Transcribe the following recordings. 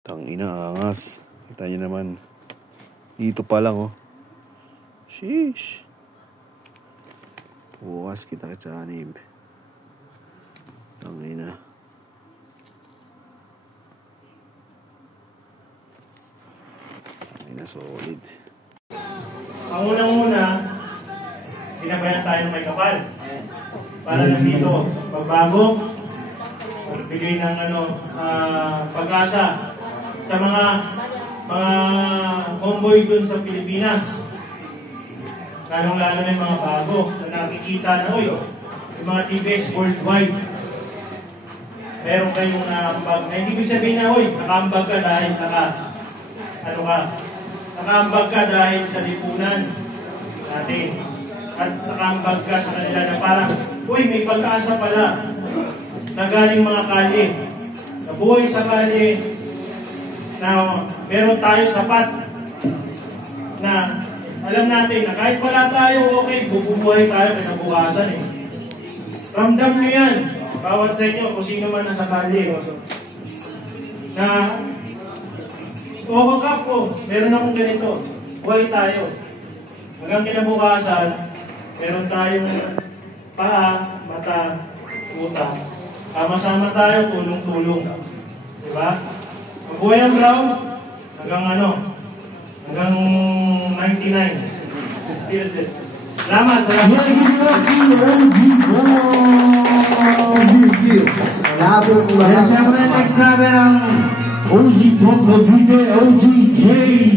Tangina, angas. Kita niyo naman. Dito pa lang, oh. Sheesh. Bukas kita sa anib. Tangina. Tangina, solid. Ang unang-una, binabayan tayo ng may kapal. Para na dito, magbago, magbigay ng pag-asa sa mga convoy dun sa Pilipinas. Lalong-lalo na yung mga bago na nakikita na, yung mga TBX worldwide. Meron kayong nakambag. Na hindi ibig sabihin na, nakambag ka dahil nakambag ka dahil sa lipunan natin. At nakambag ka sa kanila na parang, may pag-asa pala na galing mga kalye. Nabuhay sa kalye na meron tayo sapat na alam natin na kahit wala tayo, bubuhay tayo kinabukasan eh. Ramdam nyo yan, bawat sa inyo, kung sino man nasa kalye. Na, meron akong ganito, buhay tayo. Hanggang kinabukasan, meron tayong paa, mata, utak. Sama-sama tayo, tulong-tulong. Diba? Mabuhay ang Brown, hanggang 99. Salamat. Yan siyempre next natin ang OG from Cavite, OG JB.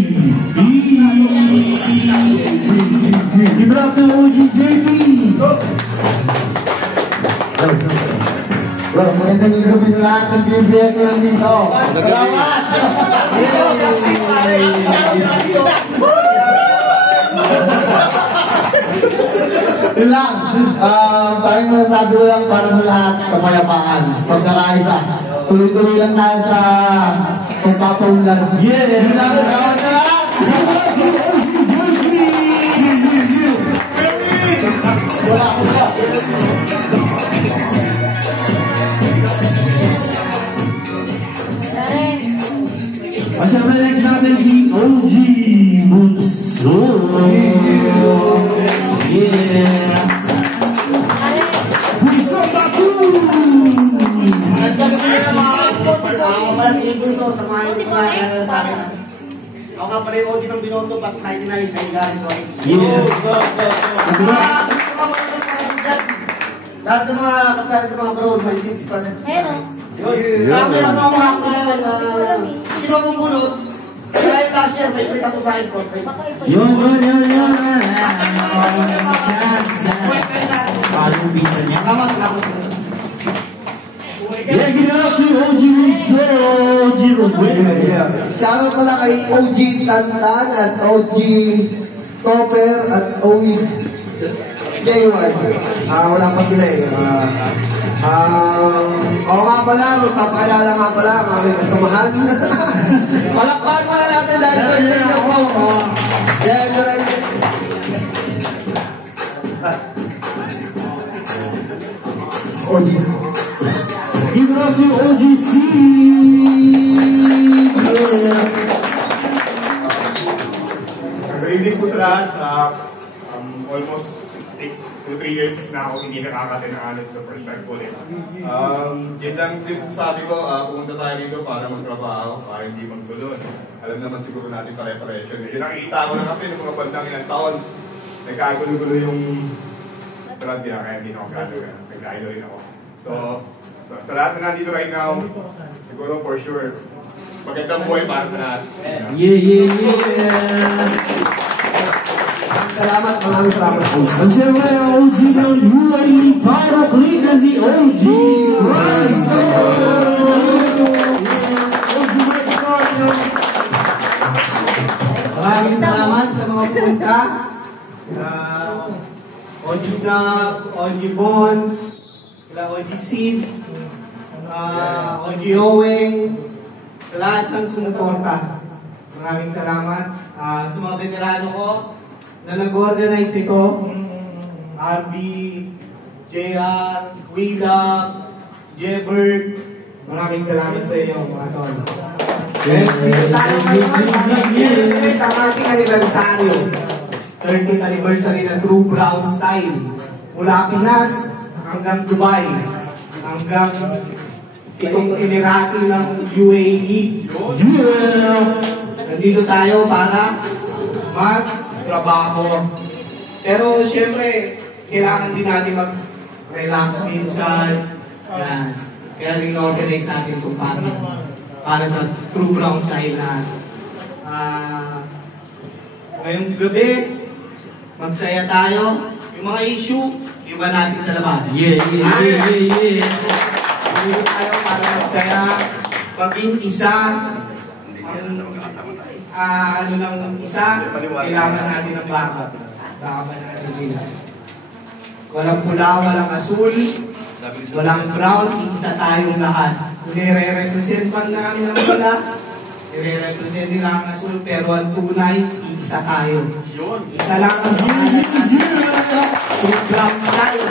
Give it up to OG JB. Bro, magandang gabi sa lahat ng DBS lang dito. Salamat! Yun lang. Parang masasabi ko lang para sa lahat, kapayapaan, pagkakaisa. Tuloy-tuloy lang tayo sa pagpapaunlan. Yun lang. Salamat sa lahat! Siyempre next natin si OG Bunso. Yeah. Bunso Babu! Sige Bunso, samahin ko na sa akin. Ako nga pala yung OG ng Binondo, pas 99, kay Garis White. Yeah. Lahat ng mga kapsalit ng mga brown, may 50%. Hello. Kami ang mga kapsalit sino mong bulot, kaya yung last year, may print ako sa akin. Yun. Parang bita niya. Salamat. Yeah, give it up to OG Bunso. OG Bunso. Shoutout pala kay OG Tantan at OG Topper at OG J1. Wala pa sila eh. Oo nga pala, magpapakilala nga pala ang aming kasamahan. Palakpakan pala natin dahil birthday na po. Yan, correct. OG. Give it up to OGC. Yeah. Good evening po sa lahat. Almost 2-3 years na ako hindi nakakatinaanod sa first time ko ulit. Yun lang din sabi ko, pumunta tayo dito para magtrabaho, para hindi maggulo. Alam naman siguro natin pare-pareho. Yun nakikita ko na kasi ng mga bandang ilang taon, nagkagulo-gulo yung Sarabia, kaya hindi ako gano'n. Naglayo rin ako. So, sa lahat na nandito right now, siguro for sure, magandang buhay para sa lahat. Yeah. Salamat, maraming salamat po. Ang siyempre, OG ng UAE Pyroclick na si OG Rice. OG Rice. Maraming salamat sa mga pumunta. OG Snap, OG Bones, OG Sid, OG Owing, sa lahat ng sumuporta. Maraming salamat. Sa mga veterano ko na nag-organize nito, RB, JR, Wida, Jebert, maraming salamat sa inyo mga tol. Dito tayo ngayon para i-celebrate ang ating anibersaryo. 30th anniversary ng True Brown Style. Mula Pinas hanggang Dubai, hanggang itong Emirati ng UAE. Nandito tayo para magtrabaho. Pero syempre, kailangan din natin mag-relax minsan. Yan. Kaya rin-organize natin itong party para sa True Brown Style na ngayong gabi, magsaya tayo. Yung mga issue, iba natin sa labas. Dito tayo para magsaya, maging isa. Ano lang isa, kailangan natin ang backup. Backupan natin sila. Walang pula, walang asul, walang brown, isa tayong lahat. Kung nire-represent man namin ang pula, nire-represent nila ang asul, pero ang tunay, isa tayo. Isa lang ang tunay natin. True Brown Style.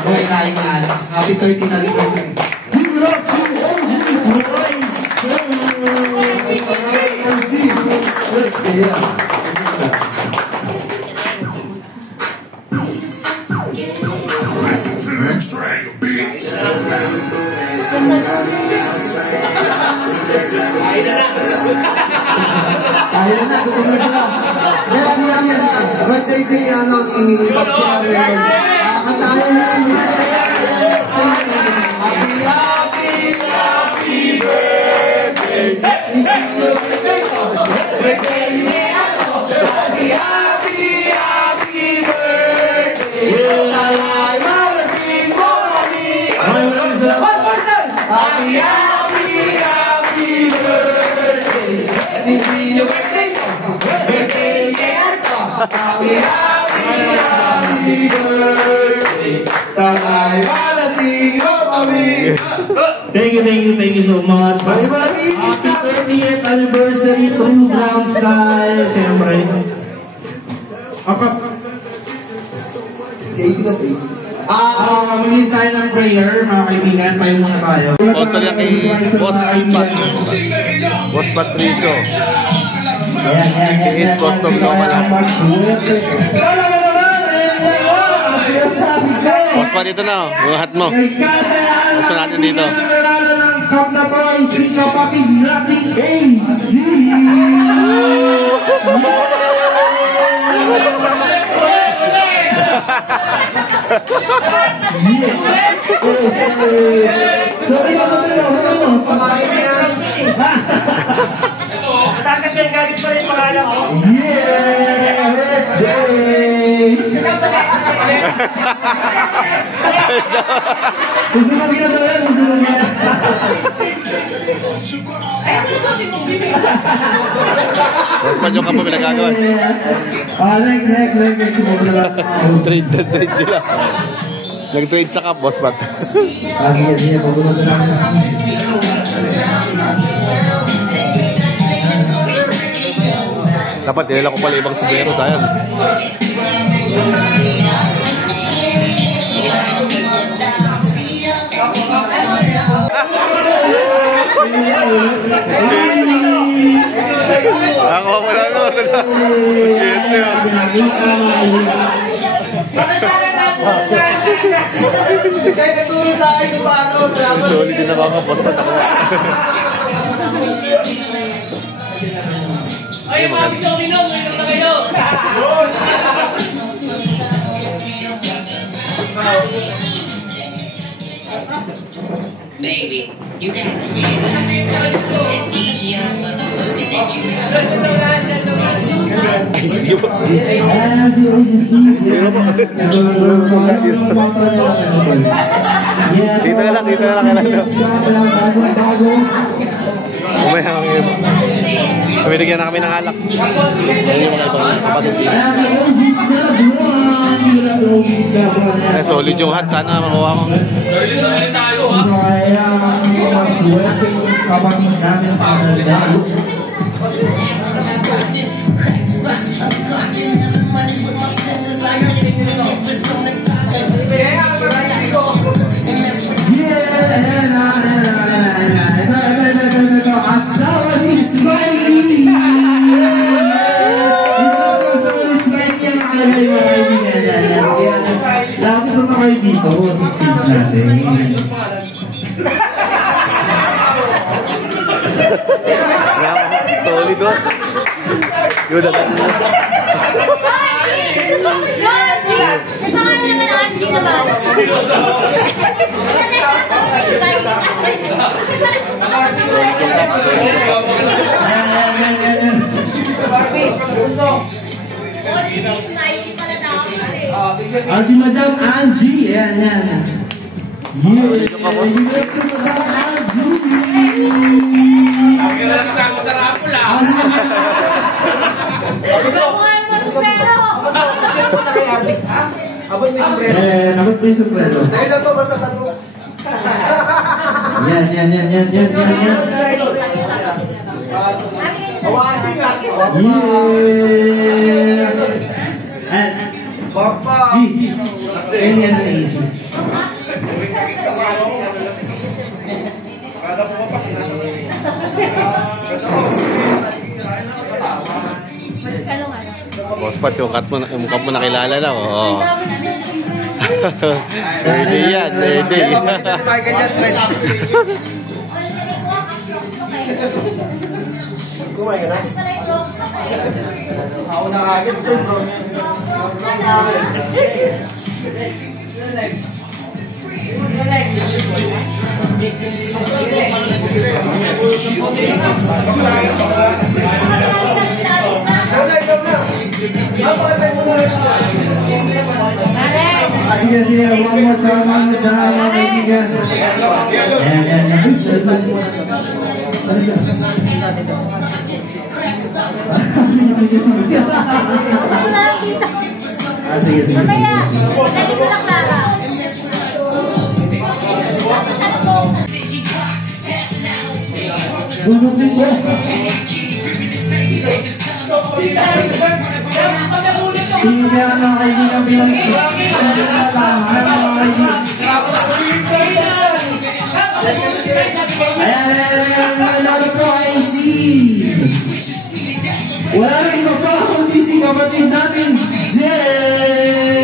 Buhay tayo nga. Happy 30th anniversary. Give it up to OG Boys! Listen to the track, bitch. Kaya na, gusto mo sila. Kaya niya na, birthday din niya, i-pag-carry. Kantahan na niya. Happy birthday. Birthday niya ako. Happy birthday. Salay malasing mo kami. Happy birthday. Hindi na birthday ko. Birthday niya ako. Happy birthday. Salay malasing mo kami. Thank you so much. Happy 30th anniversary, True Brown Style. Siyempre. Sa AC. Mamili tayo ng prayer, mga kaibigan. Payo muna tayo. Also yan kay Boss Patricio. Is custom normal lang. Boss pa dito na, yung hat mo. Gusto natin dito. Cup na to ay si kapatid natin AC. Sorry ka sa mga Pamahin niya. Takat yung galit pa rin pangalan mo. Yeah! Susunod kita daw yan, susunod kita. Boss pa yung kapo pinagagawa. Next. Trade sila. Nag-trade sa cup, Boss Pat. Sige, pagulog na namin. Dapat nilala ko pala ibang sibero, sayang. Ako mo na no. Kaya katulong sa akin yung paano. Solid din na mga Boss Pat ako. Ay, mga gusto uminom, uminom na kayo. Baby, you got the rhythm. These young motherfuckers that you As you see, Dito na lang bago. Umaya kami. Binigyan na kami ng alak. Yan yung mga ibang kapatid dito. Solid yung hat. Sana makuha ko. Kaya maswerte yung kapatid namin panagdago. Yun na lang. Si Madam Angie. Yan. Yeah, you have to Madam Angie. Abot mo yung sombrero. Yan. And G, ganyan na easy. Boss Pat, yung mukha mo nakilala na. Oo. Ready yan, ready. Sige, one more time, mga kaibigan. Yan. Sige. Bunutin ko. Hindi ako mga kaibigan bilang ayan, nalala ko ay wala rin iba pa kundi si kapatid natin, Jess!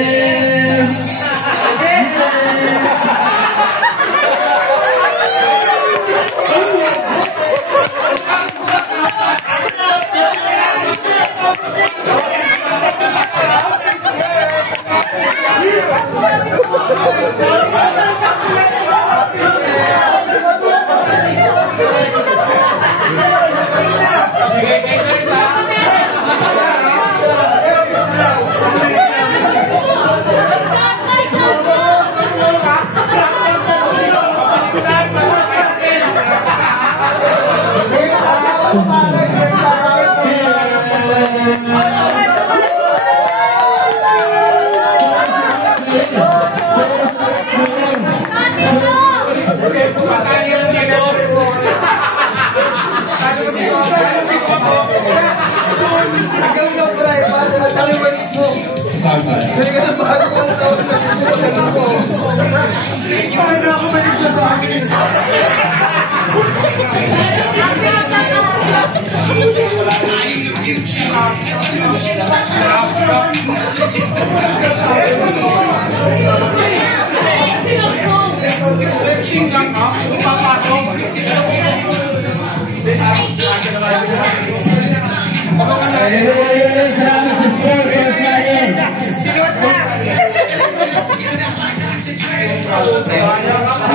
Salamat sa sponsors natin.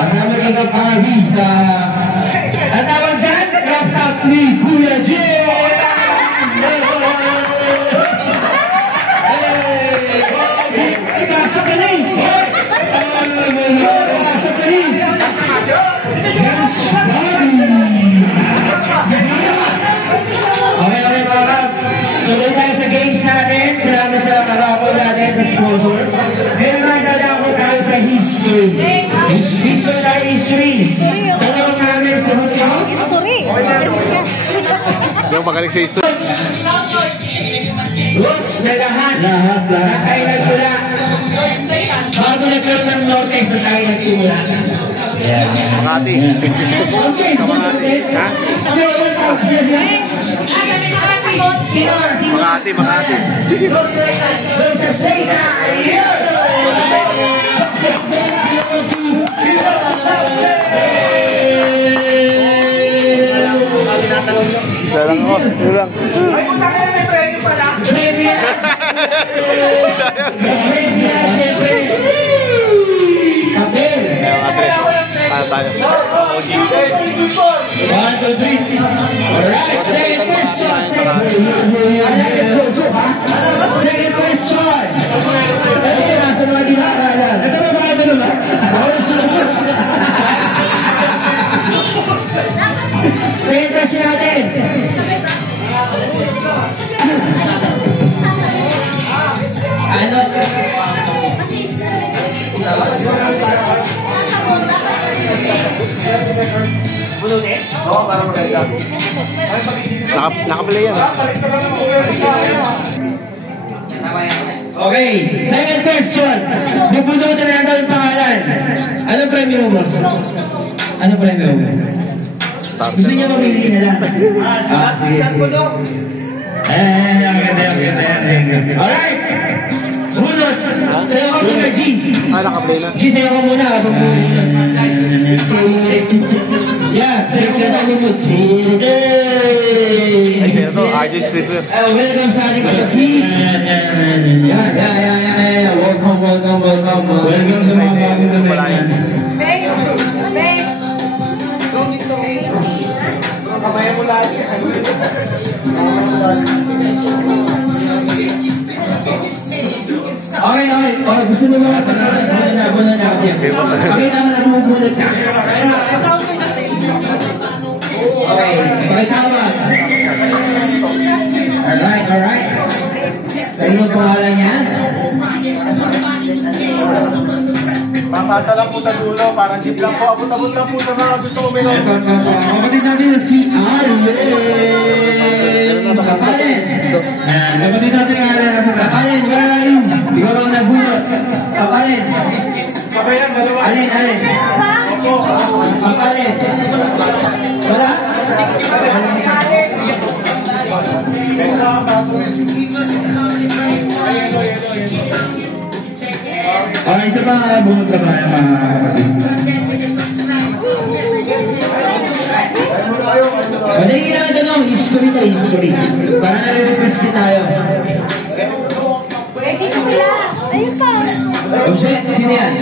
Salamat sa kapari sa atawag dyan, craft out ni Kuya J. Sa kaling! Sa kaling! Okay, para. So, doon tayo sa games natin. Salamat sa karapon natin sa sponsors. Meron na dadako tayo sa history. History. Tanong namin sa Hulyo. History. Yung magaling sa history. Roots na lahat. Tayo nagsimula. Bago nagkaroon ng norte, so tayo nagsimula. Makati. Makati. Isa lang. Ay, kung saan may premyo pa Siyempre. Kapel. Ano tayo? OG. 1, 2, 3. Alright, second question. Second question. Ito yung nasa mga dinakalan. Ito ba? Second question natin. Ano? Oo, para maganda. Nakaplay yan. Okay, second question. Bubunutin na natin yung pangalan. Anong premyo mo, boss? Anong premyo mo? Gusto niya mamili na lang. Sige. Alright! Bunot! Sayo ka muna, G. Nakaplay na. G, sayo ka muna. Yeah, sayo ka na bunot. Ay, sino to? RJ Streetwear. Welcome sa ating G. Yeah. Welcome. Welcome sa mga sabi mo na yan. Kamaya mo lahat. Okay. Gusto mo mga pagkakas? Bulan na ako. Pakita mo na kung bulan ka. Okay, pakitawag. Alright. Kaya mo pangalan yan? Papasa lang po sa dulo, parang jeep lang po. Abot-abot lang po sa mga gusto uminom. Kapatid natin na si Arlen. Kapatid. Kapatid natin ang Arlen. Kapatid, wala na yun. Ikaw lang nabunot. Kapatid. Sabayan, dalawa. Alin. Kapatid. Wala? Isa pa bunot ka ba yung mga kapatid? Madali lang ito no, history. Para na-request din tayo. Ayun pa. Sino yan?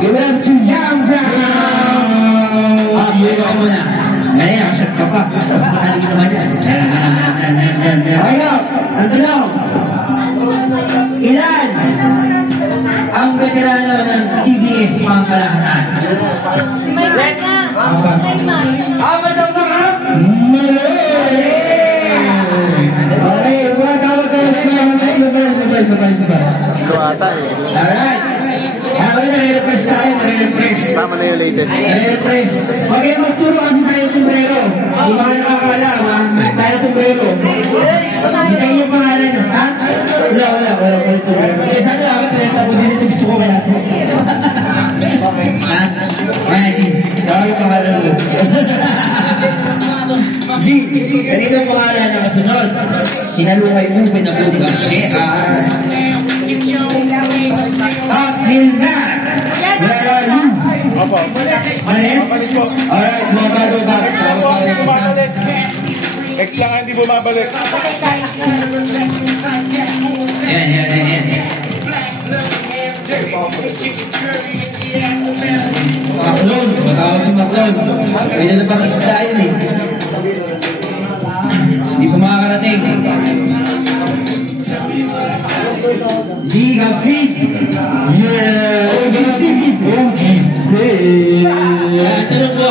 Give it up to Young Brown! Biro ka muna. Ngayon, akasyak ka pa. Mas mataling naman yan. Okay na, ang tanong. Ilan ang veterano ng TBS Pampalahan? Apat ang mga? Okay, tawag. Alright. Habang nare-repress tayo, Tama na yung latest. nare-repress. Huwag kayo magturo kasi sa yung sombrero. Hindi ba kayo nakakala, sa yung sombrero. Hindi kayo yung pangalan, ha? Wala sombrero. Kaya sana dapat pinagta po din ito gusto ko kaya ito. Ha? Kaya, G. Tawag yung pangalan mo. G, kanina ang pangalan na kasunod. Sinalungay mo, pinaputi ka. April na! Where are you? Malis? Alright, bumabalo ba? Next lang, hindi bumabalik. Yan. Maklon, matawag si Maklon. Pwede na pang isda yun eh. Hindi pa makakarating. G, Gapsi! Yeah! Tanong po,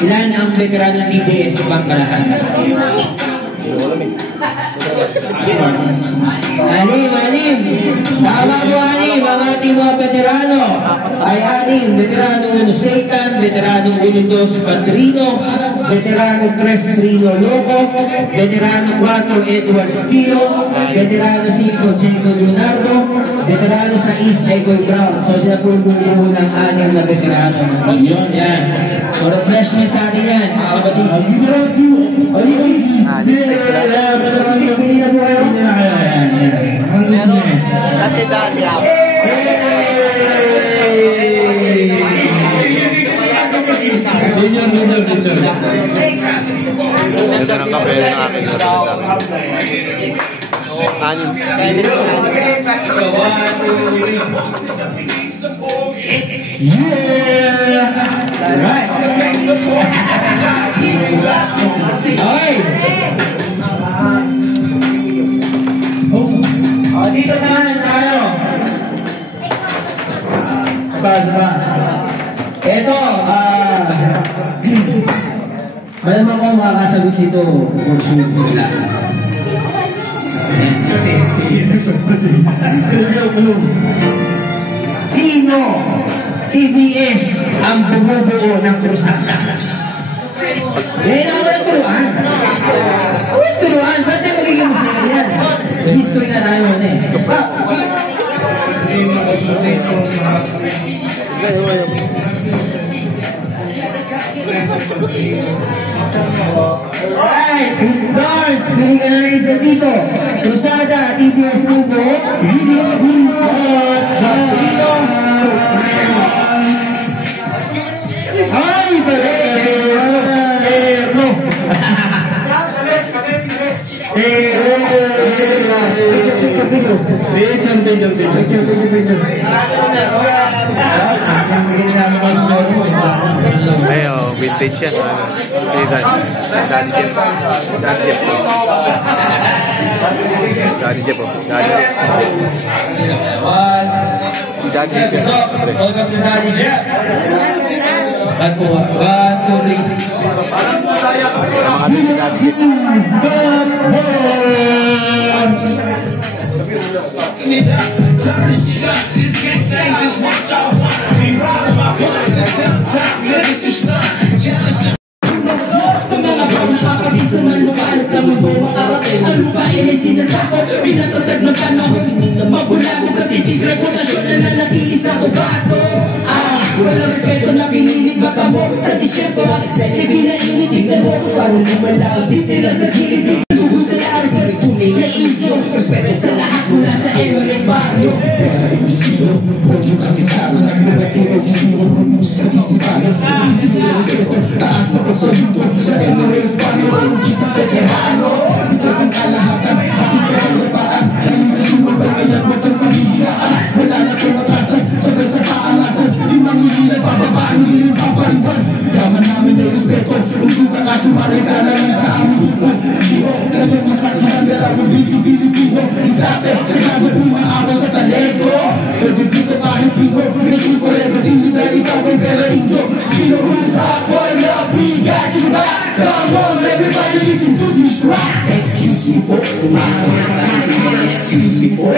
ilan ang veteran ng TBS sa Pampalahan? Anim. Tama po, anim. Ang ating mga veterano ay anim. Veterano 1 Satan, veterano 1 2 Padrino, veterano 3 Rino Loco, veterano 4 Edward Stilo, veterano 5 Diego Leonardo, veterano 6 Egoy Brown. So sila po yung buo ng anim na veterano. Yun, yan. So refreshment sa atin yan, mga kapatid. Pili na po kayo. Kasi dati ako. Ito ng kape ng aking Anim. Yeah! Right. Okay. Oh, dito naman tayo. Saba. Ito, malamang ko makakasagot dito kung sino nila. Sino TBS ang bumubuo ng krusada? Yan ang mga turuan. Ang turuan, ba't yung magiging masaya yan? History na tayo na eh. Alright, Lawrence, bili ka na rin sa dito. Krusada, TBS Lugo, Video Bulot, Latino, Supremo. Ay, Valero! Ayo, vintage yan. Daddy Jeff. Daddy Jeff. Welcome to Daddy Jeff. 1, 2, 3. Mga si Daddy Jeff. Ang lupa ay sinasako, pinatatag ng panahon, mabulabog at titig reputasyon na nanatili sa tubato. Walang respeto na pinilig baka mo sa disyerto, akit sa pinainit, tignan mo parang lumalaos, di pila sa gilid. Tugod na lahat, balik tunay na inyo, respeto sa lahat mula sa Emirates Barrio. Pero hindi sino, huwag yung kakisama, nagmulakirog sino, sa titibayan, respeto, taas na pagsaluto sa Emirates Barrio, hindi sa veterano. Ito ang kalahatan, bakit ka sa lapaan, dahil masumabay ka lang, huwag kang mahihiyaan. Wala na tumatasan, sabay sa kaalasan, di manghihilay, bababaan, di rin papariban. Yaman namin na respeto, hindi ka kasumalay ka na lang sa aming hukman. Iyo, kaya mas kasihan, dalawang Pilipino, disape, sa kagat umaabot sa talento. Pero dito kahit sino, mission forever, hindi na ikaw ang pera inyo. Sino hula, boy, love, we got you back. Come on, everybody listen to this rock. Excuse me for excuse me for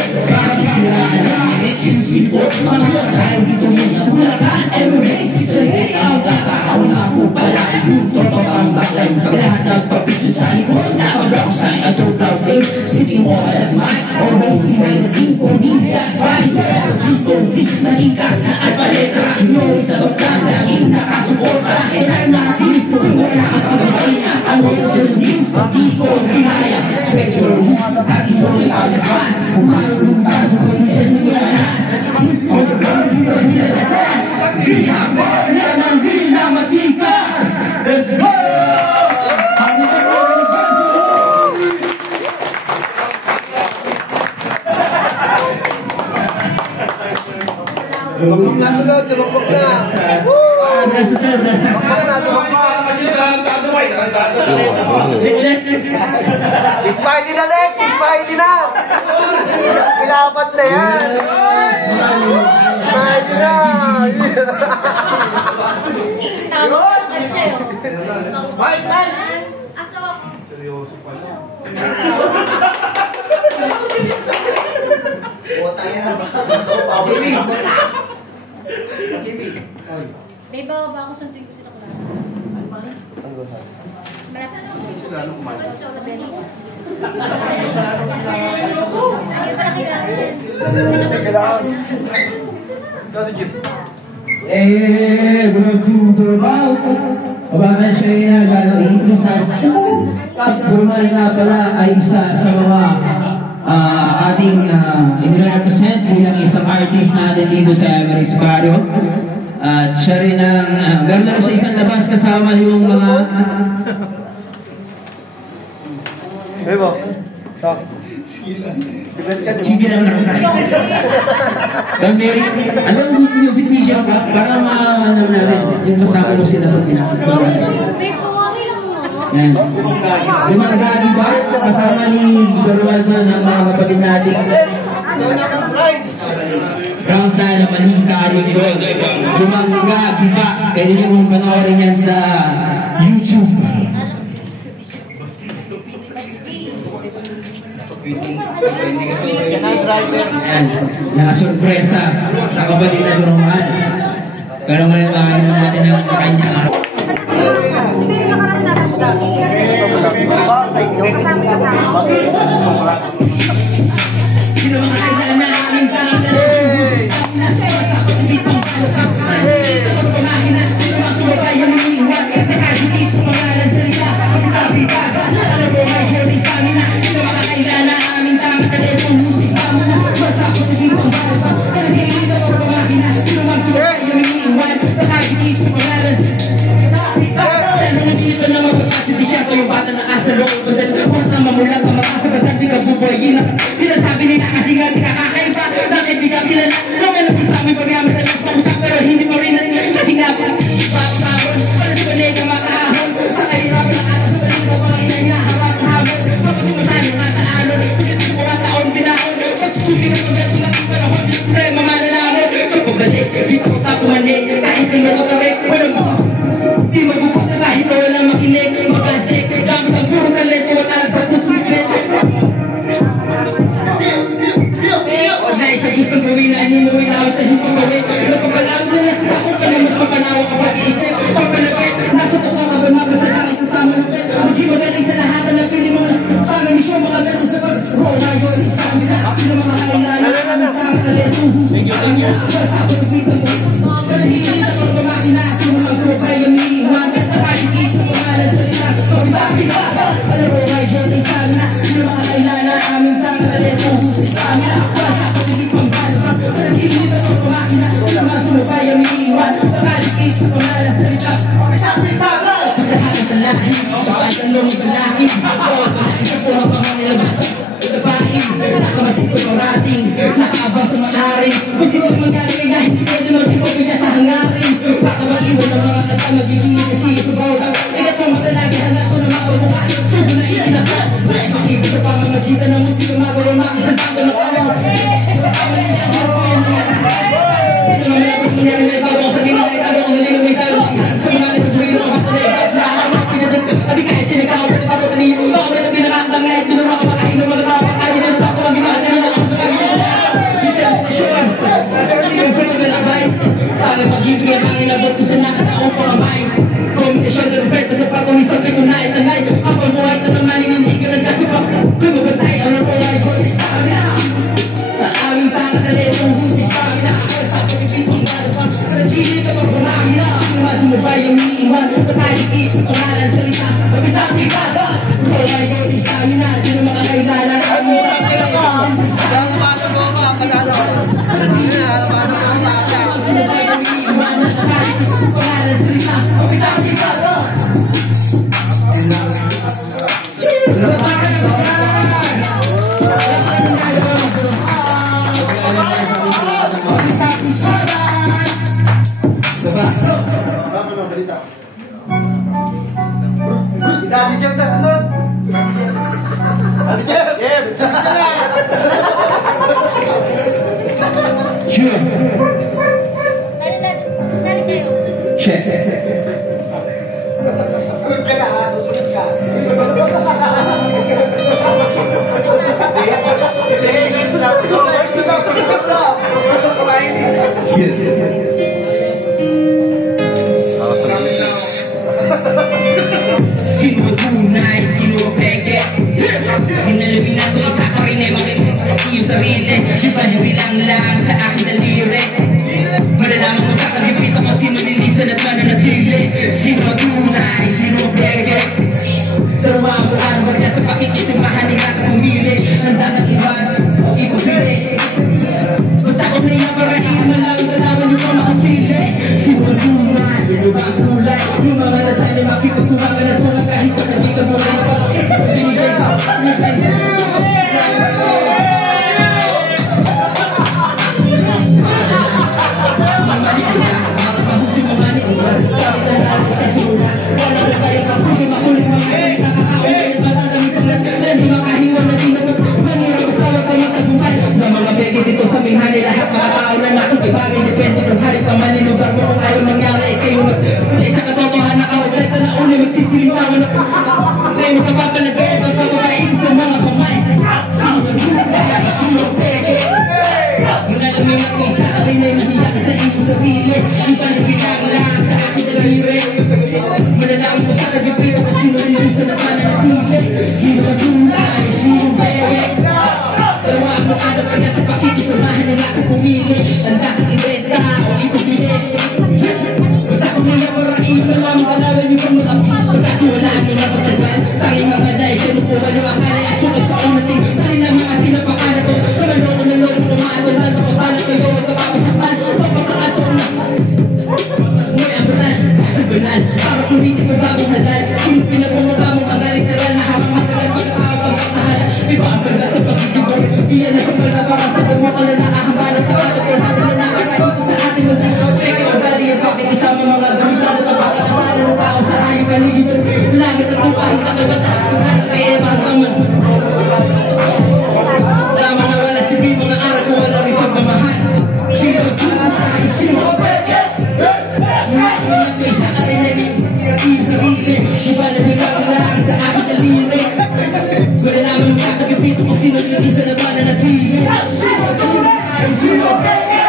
excuse me for mga tayo dito muna Bulacan, Emirates, Israel, ang kakakaw na po pala yung totoo baklay, pag lahat ng papito sa likod nakablock sign at total fake, sitting all as mine already may symphony, that's right. Pero dito di matikas na alpaletra, Pinoy sa bagkang laging nakasuporta, and I'm not dito, wala kang kagabay na ang Western News, di ko nangaya spectral news, at Pinoy out of fans, umayong baso ko yung Elianas, for the world to the Elianas, bihapon na ng Villa Matikas, let's go! Tulog na sunod, tulog na. Smiley na, Lex! Smiley na! Pinapat na yan! Smiley na! Tawag na sa'yo. Bye, man! Seryoso pala. May bawa ba ako suntuin ko sila ko lang? Malapit na sila ano kumain? Bro Tumbao, kabakan siya yan, gano'n ito sa Burman na pala ay isa sa mga ating inirepresent bilang isang artist natin dito sa Emirates Barrio. At siya rin ang ganda sa isang labas kasama yung mga Sige lang lang. Mary, alam mo music video ka? Para ano natin, yung masama mo sila sa pinasok. Yan. Lumangga, di ba? Kasama ni Dorwaldo ng mga kapatid natin. Kung sana manhika rin yun. Lumangga, di ba? Pwede nyo mong panoorin yan sa YouTube. Yan. Nakasurpresa. Nakabalik na Dorwal. Pero ngayon bakit na natin ang kanya. Sabi nila kasi nga di ka kakaiba. Bakit di ka kilala? Naman ang sa aming paggamit na lang pangusap. Pero hindi mo rin kasi nga po papahon. Para di ba na ikaw makahahon. Sa kahirapan na asa sa balik mo mga inahawak habon. Mapagkumasan yung asa alon. Kasi mga taon pinahon. Mas susi na pagdating natin panahon. Siyempre mamalalaman. So pagbalik, dito ko tapumanik. Kahit di magkakarik, walang mo. Di magbubuta kahit na walang makinig. Makasik, gamit ang puro talento. Wala sa puso. Pag gawin na hindi mo ilaw sa hindi pagkawin. Napapalaw mo na sa ako. Kaya mas papalaw ka pag-iisip. Papalapit, nasa totoo ka ba mapasakang isasama lupit. Hindi magaling sa lahat na napili mo na pangamisyon mga beso sa pag-rola yun. Sabi na, hindi na mga kailangan. Ang tama na leto. Ang mga sa pag-ibig mo. Pero hindi na pag kumakina. Simulang surpay yung iiwan. Nakakikis mo kumalan sa nila. Pag-ibig ka. Alam mo, my journey sana na. Hindi na mga kailangan. Aming tama na leto. Sabi na, sa pag-ibig mo. Kaya umiiwan, pagkalikis sa pangalan sa rita. Pagkahalan sa lahi, pagkahalan ng malaki. Pagkahalan sa mga panganilabas. Pagkahain, nakamasin ko ng rating. Nakaabang sa malaring. Kung sipag mangyari na, hindi pwede magpipapilya sa hangarin. Baka mag-iwan ng mga kata, magigingin kasi isubaw lang. Ikat mo matalagi, hanap ko na mapabukan. Sugo na itinapos. Makikita sa pamamagitan ng musika, magawa makisalta ko ng alam. Kahit sa silitawan ako. Hindi mo kapapalagay, magpapapain sa mga kamay. Sino ang tunay, sino ang peke? Muna lumingat ko sa akin ay mahiyak sa iyong sarili. Yung panabilang lang sa akin na lire. Malalaman mo sa kagipiro kung sino rin rin sa napananatili. Sino ang tunay, sino ang peke? Tawa mo ka na pala sa pakikisumahan na natin pumili. Ang dapat ibenta o ipagpili. Sa kumila marain mo lang makalawan yung pamukapil. Pagkatiwalaan mo na pasagal. Tanging mga day, kinukuha yung akala. Asukot ka umating. Tali lang mga sinapakala ko. Kamaloko na loko kumaasal. Kapapala kayo, kapapasakal. Papasakato na. Nguy ang banal, banal. Para kumitin mo bagong halal. Sino pinapumaba mo ang galing-taral. Nahabang matagal pagkakawag pagkakahala. Iba ang pagka sa pagkikibor. Iyan na sa pagkabara sa pagmukala na ahambala sa katas. Kaya natin na nakakain sa ating magdalaw. Peke ang galing ang pakikisama mga gamitan at ang pagkakasalan ng tao sa ayong paligid. Langit at lupahin takabata. Kaya pagkaman. Tama na wala si Bim, mga aral ko wala rin pagmamahal. Sino ang tunay, sino ang peke? Mga kayo sa karinig, sa isarili. Iba na bilang lang sa aking kaliri. Wala naman ang kakagipito kung sino yung isa na mananatili. Sino ang tunay, sino ang peke?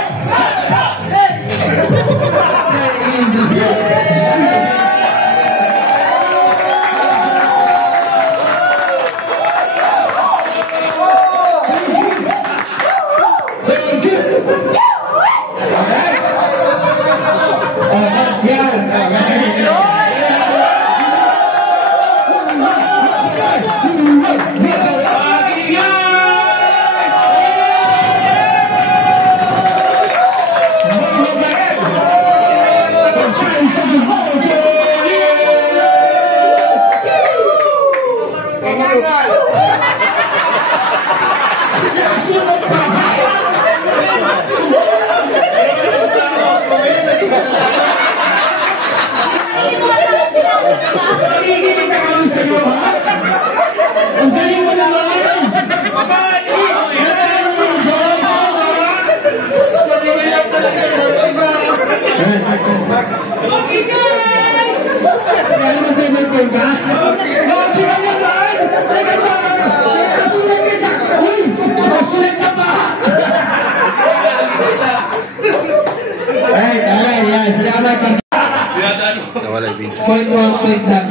Point 1, point lang.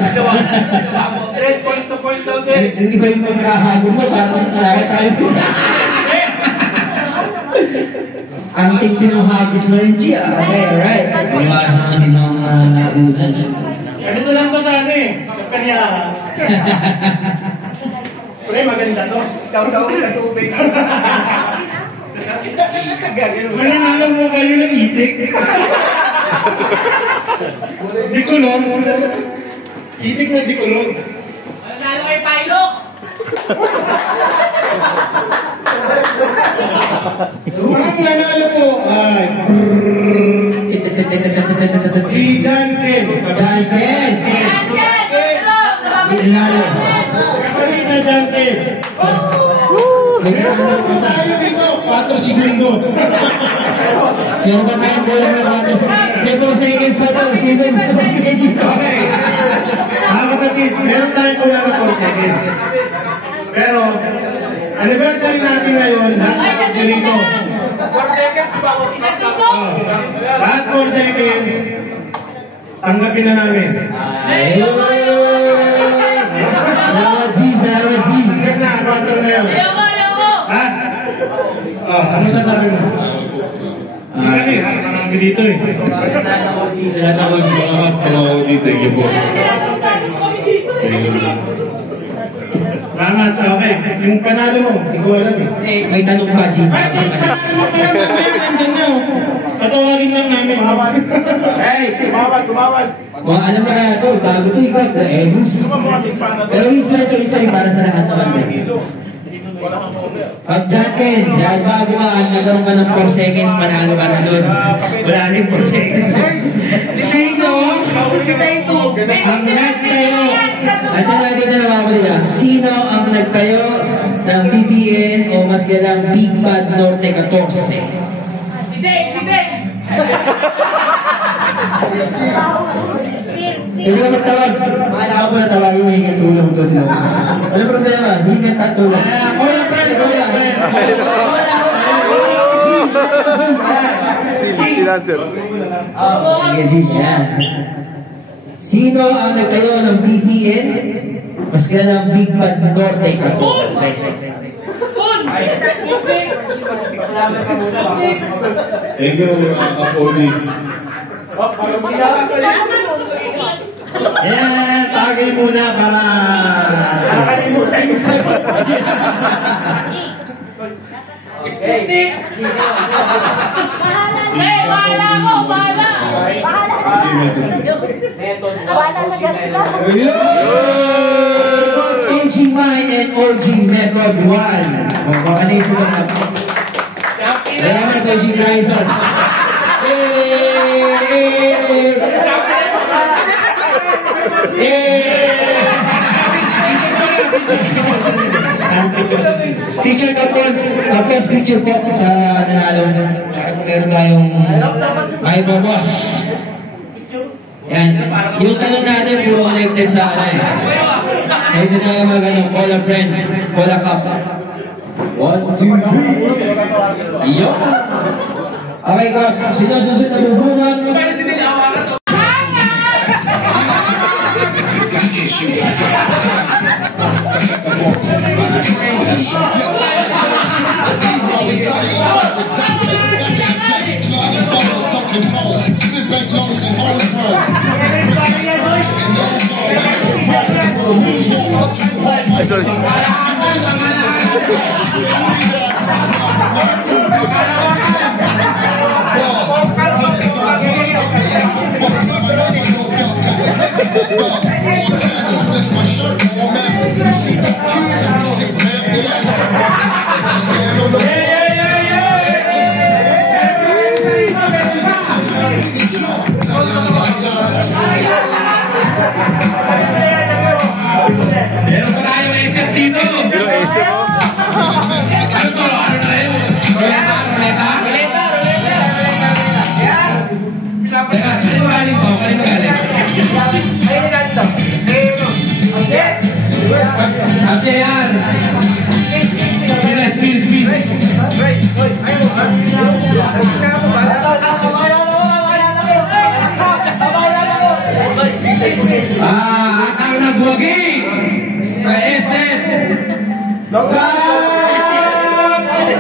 Point to point daw din. Hindi ba yung pagkakahabol mo? Parang talaga tayo. Ang tingin ng habit mo rin, Gia. Okay, alright. Iwasan mo sinong nagulat. Ganito lang to sa ano eh. Sa kanya. Pre, maganda to. Saw-saw sa tubig. Mananalo mo kayo ng itik. Di kulong. Itik na di kulong. Lalo kay Pilox! Ang nanalo po ay si Danken. Danken! Nanalo. Kapatid na Danken. Tayo dito, 4 segundo. Yung ba tayong bola na 4 seconds pa to? Sino gusto magbigay dito? Okay. Mga kapatid, meron tayong bola na 4 seconds. Pero, anniversary natin ngayon, lahat ng dito. 4 seconds ba? Lahat 4 seconds, tanggapin na namin. Salamat G, salamat G. Tanggap na, 4 na yun. Ha? Ano sasabi mo? Marami dito eh. Salamat ako G. Salamat dito. Thank you po. Salamat, okay. Yung panalo mo, hindi ko alam eh. May tanong pa G. Ay, panalo mo pala mamaya, nandun na oh. Patawagin lang namin. Hey! Tumawad. Alam na kaya ito, bago ito ikaw, Emus. Pero isa rin para sa lahat naman. Pag Jacken, dahil bago ka, nalaw ka ng 4 seconds, manalo ka na doon. Wala rin 4 seconds. Sino ang nagtayo? Ito natin na namamalila. Sino ang nagtayo ng BBN o mas galang Big Bad Norte 14? Si Dave! Hindi ka magtawag. tawagin mo hingi tulong to. Ano problema? Hingi at tulong. Kuya, friend, kuya. Still answer. Yan. Sino ang nagtayo ng BBN? Mas kaya ng Big Bad Norte Cartoons. Thank you, Apoli. Ayan, tagay muna para... Nakalimutan yung sagot. Bahala ko, bahala! Bahala na dyan sila. OG Mine and OG Method 1. Makakalay sila na. Salamat, OG Grayson. Picture couples, the best picture po sa nanalo. Meron tayong ay boss. Yan, yung tanong natin puro connected sa ito na yung mga ganun, Cola Friend, Cola Cup. 1, 2, 3. Yo! Okay, go. Sino susunod na bubungan? Ang nagwagi sa SM.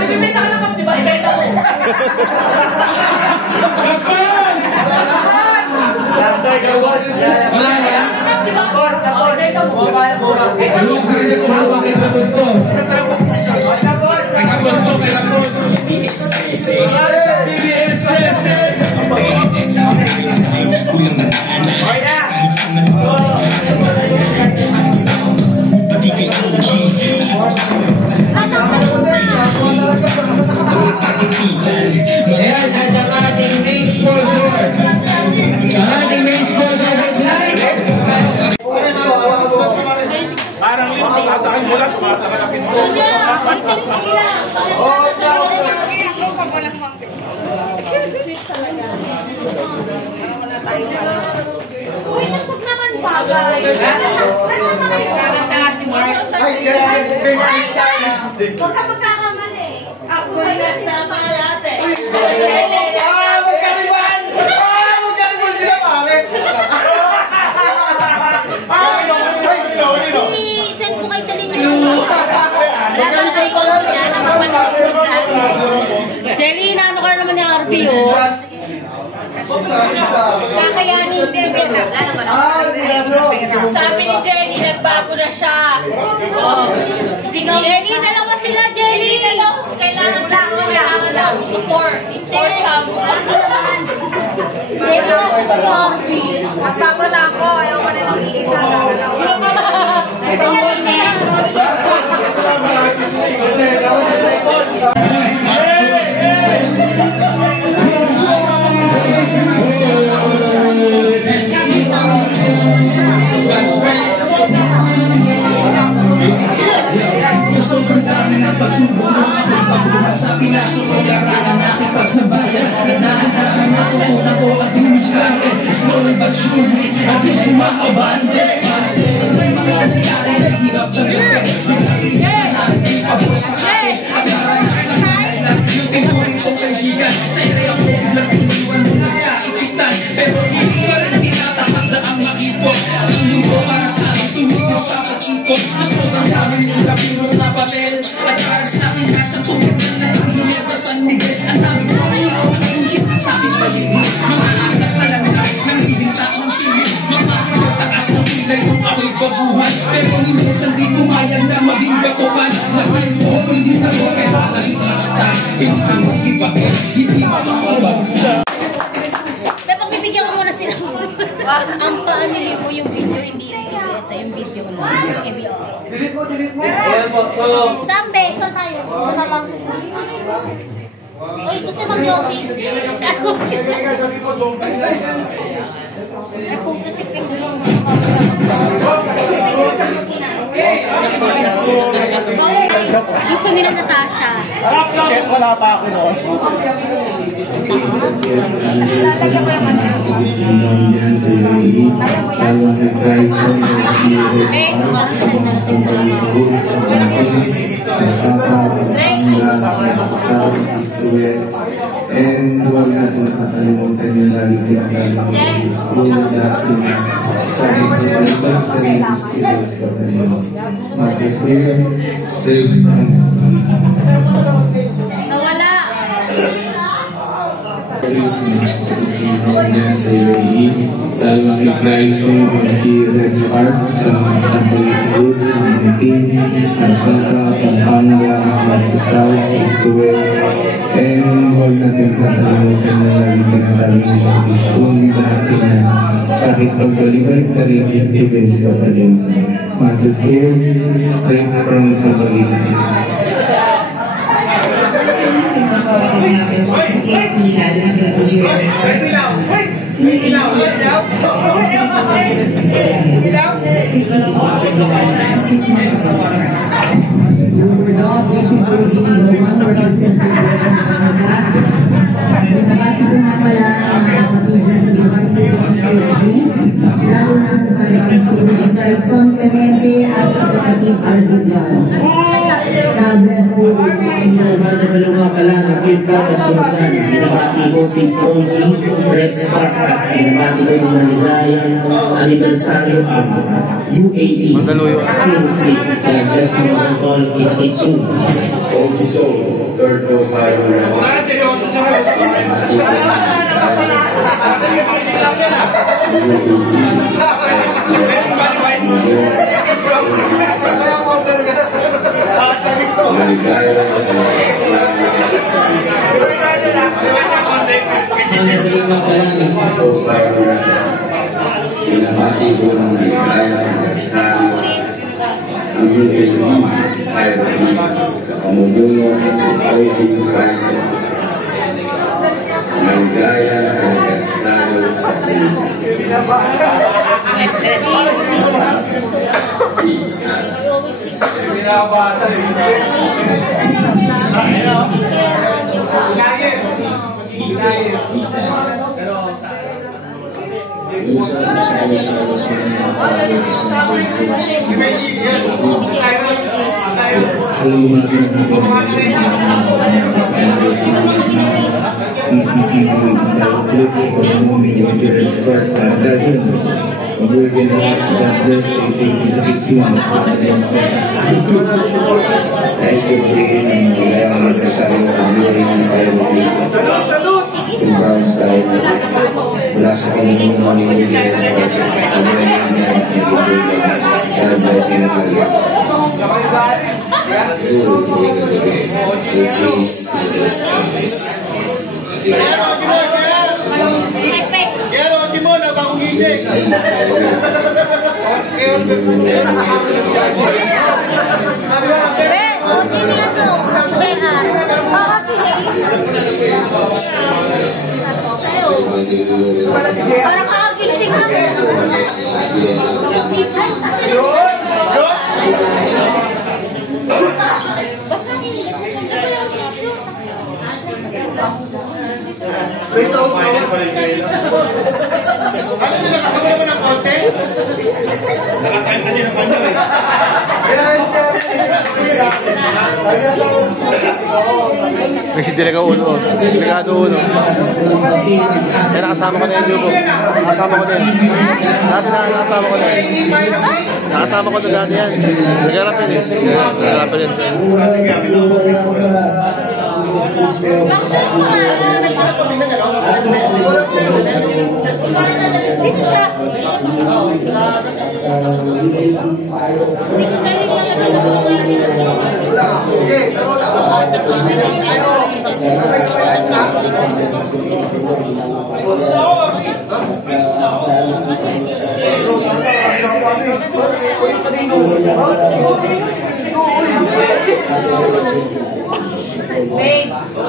Kasi nakalakap, di ba? Ibenta mo. Parang yung masasakin mo lang, sumasara ka pinto. Uy, nagtog naman bagay. Nagtog si Mark. Huwag ka magkakamali. Ako na sa malate. Magkaliwan! Magkaliwan sila, pare! Send ko kay Talino. Jelly, inaano ka naman ni RP, oh. Kakayanin din. Sabi ni Jelly, nagbago na siya. Jelly, dalawa sila, Jelly. Kailangan lang. Support. Nagbago na ako. Ayaw ko na nang-iisa. Sobrang dami ng pagsubok ng ating pagbuhat sa Pilaso o yaran ang ating pagsabayan. Nagdahan-dahan na pupunan ko at dumiskarte. Slowly but surely, at least kumakabante. ko na sobrang daming nila pinong na papel. At para sa akin kasang tubig na nahihinip sa San Miguel. Ang daming rockstar, nakihinip sa aking paligid. Mga asnak na lang na nanghihita ng pilit. Mga takas ng pilay kung ako'y babuhan. Pero hindi sandi pumayag na maging batukan. Naging mo, hindi na ko pero naging saktan. Hindi mo ibakit, hindi mapapabagsa. Dapat bibigyan ko muna sila. Ang paanili mo yung video, hindi yung sa yung video mo. Delete mo, delete mo. Sambe, saan tayo? Saan lang? Uy, gusto mag Yossi? Ay, kung kasi pinulong mo. Gusto nila Natasha. Shit, wala pa ako noon. And huwag natin nakakalimutan yung lagi sinasabi ng school dati na kahit napalibag ka rin yung students ka tayo. Matis here, safe hands. Nawala! Christmas sa Pilipino yan sa UAE. Lalo ang i-pricing ng Red Spark sa mga Santoy-Food, Manikin, Alcanta, Pampanga, Magpasaw, Estuel. And huwag natin katalimutan na lagi sinasabi ng school dati na kahit pagbalik-balik na rin yung events ka pa din. Matis here, straight from sa Balitan. Son Clemente at sa kapatid Alvin Vaz. God bless you. Malunga pala ng feedback at sundan. Binabati ko si OG Red Spark at binabati ko yung maligayang anibersaryo ang UAE King Fleet. God bless you mga tol. Kita-kit soon. OG Soul, third coast highway. Pinamati ko ng ligaya ng estado ang UAE ay pamumuno ng OG Christ. Maligaya ng estado sa peace and Mabuhay na God bless sa isang pinakitsyon sa Pilipinas. Nais ko piliin ang maligayang anibersaryo ng buhay ng Aerobic. Kung brown style, mula sa kanunong ni Red Spark, ang buhay niya at nagigulong. God bless in Italia. Please, Parang kagising ako. Ano nila kasama naman ng konti? Nakakain kasi ng panyo eh. May si Delegado Uno. Delegado Uno. Eh, nakasama ko na yung Yugo. Nakasama ko na yun. Dati nakasama ko na yun. Nakasama ko na dati yan. Nag-arap yun eh. Nag-arap yun. Sino siya?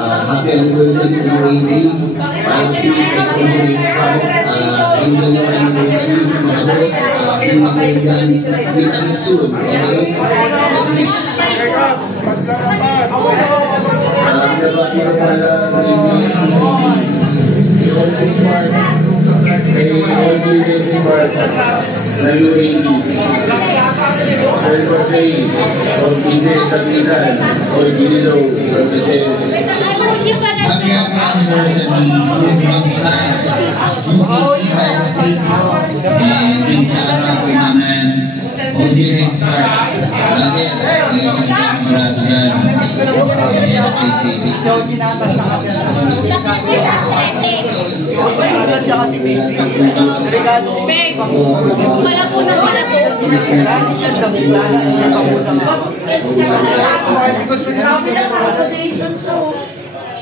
Happy anniversary sa Wavy. Happy anniversary Indo yung anniversary. Mga boss, yung American, kita it soon. Okay? English. Birthday of Ines Sabitan or Gililo represent. Happy anniversary from Stan, UPE and big shout out to my man, OG Red Spark. Again, ladies and gentlemen, and stay safe.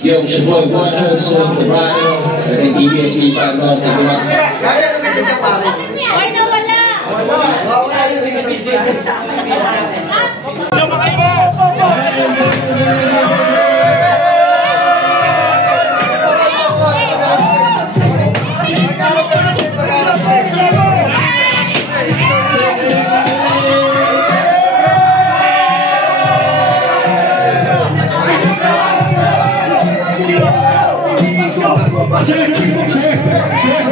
Yung support po sa Tabrano at DBSP Pagod na Ay, nawala! Check.